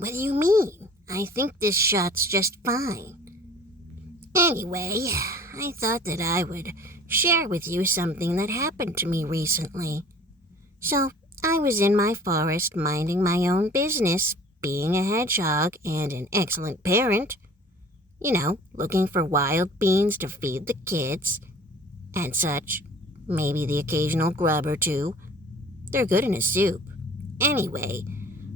What do you mean? I think this shot's just fine. Anyway, I thought that I would share with you something that happened to me recently. So, I was in my forest minding my own business, being a hedgehog and an excellent parent. Looking for wild beans to feed the kids and such. Maybe the occasional grub or two. They're good in a soup. Anyway,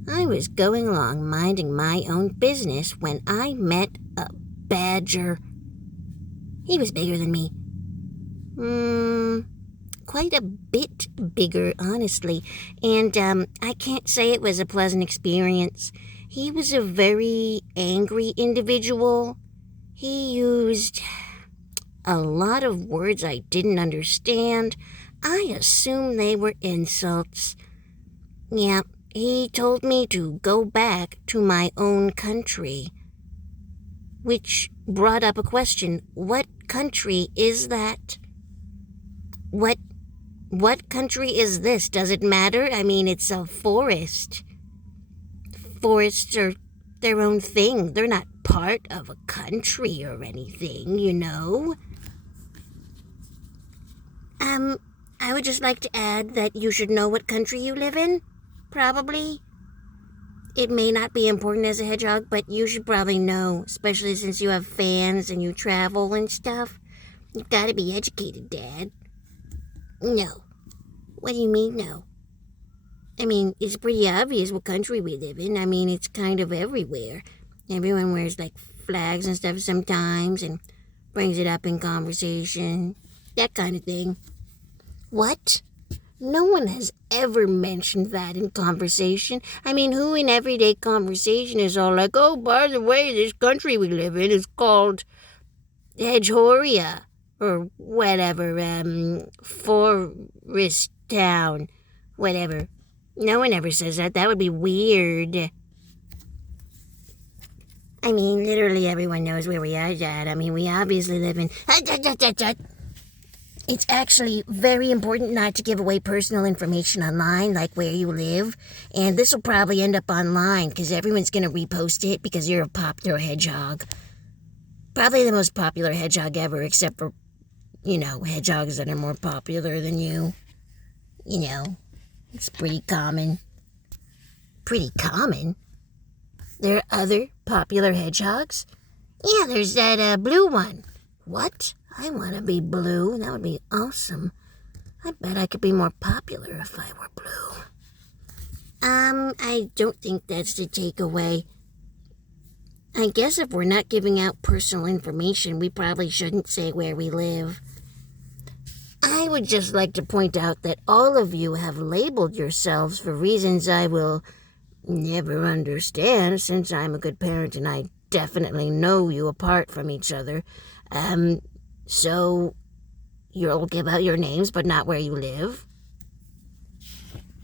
I was going along minding my own business when I met a badger. He was bigger than me. Quite a bit bigger, honestly. And I can't say it was a pleasant experience. He was a very angry individual. He used a lot of words I didn't understand. I assume they were insults. Yeah, he told me to go back to my own country. Which brought up a question. What country is that? What country is this? Does it matter? I mean, it's a forest. Forests are their own thing. They're not part of a country or anything. I would just like to add that you should know what country you live in. Probably. It may not be important as a hedgehog, but you should probably know, especially since you have fans and you travel and stuff. You've got to be educated, Dad. No. What do you mean, no? I mean, it's pretty obvious what country we live in. I mean, it's kind of everywhere. Everyone wears, flags and stuff sometimes and brings it up in conversation. That kind of thing. What? No one has ever mentioned that in conversation. I mean, who in everyday conversation is all like, oh, by the way, this country we live in is called Hedgehoria, or whatever, Forest Town, whatever. No one ever says that. That would be weird. I mean, literally everyone knows where we are, Dad. I mean, we obviously live in... It's actually very important not to give away personal information online, like where you live. And this will probably end up online, because everyone's going to repost it because you're a popular hedgehog. Probably the most popular hedgehog ever, except for, hedgehogs that are more popular than you. It's pretty common. Pretty common? There are other popular hedgehogs? Yeah, there's that blue one. What? I want to be blue. That would be awesome. I bet I could be more popular if I were blue. I don't think that's the takeaway. I guess if we're not giving out personal information, we probably shouldn't say where we live. I would just like to point out that all of you have labeled yourselves for reasons I will never understand, since I'm a good parent and I definitely know you apart from each other. So you'll give out your names, but not where you live?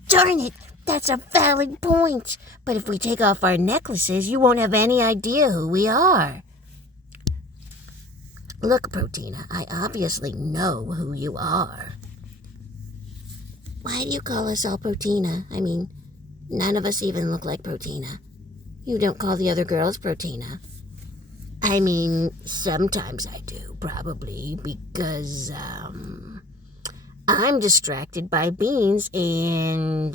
Darn it! That's a valid point. But if we take off our necklaces, you won't have any idea who we are. Look, Protina, I obviously know who you are. Why do you call us all Protina? I mean, none of us even look like Protina. You don't call the other girls Protina. I mean, sometimes I do, probably, because, I'm distracted by beans and,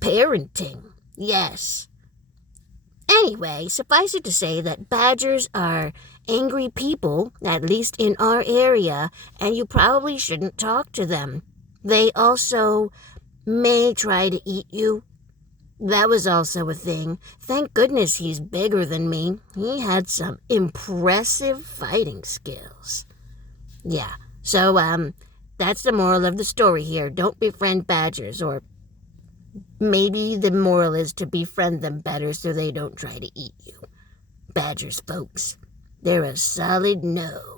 parenting. Yes. Anyway, suffice it to say that badgers are angry people, at least in our area, and you probably shouldn't talk to them. They also may try to eat you. That was also a thing. Thank goodness he's bigger than me. He had some impressive fighting skills. Yeah, so, that's the moral of the story here. Don't befriend badgers, or maybe the moral is to befriend them better so they don't try to eat you. Badgers, folks, they're a solid no.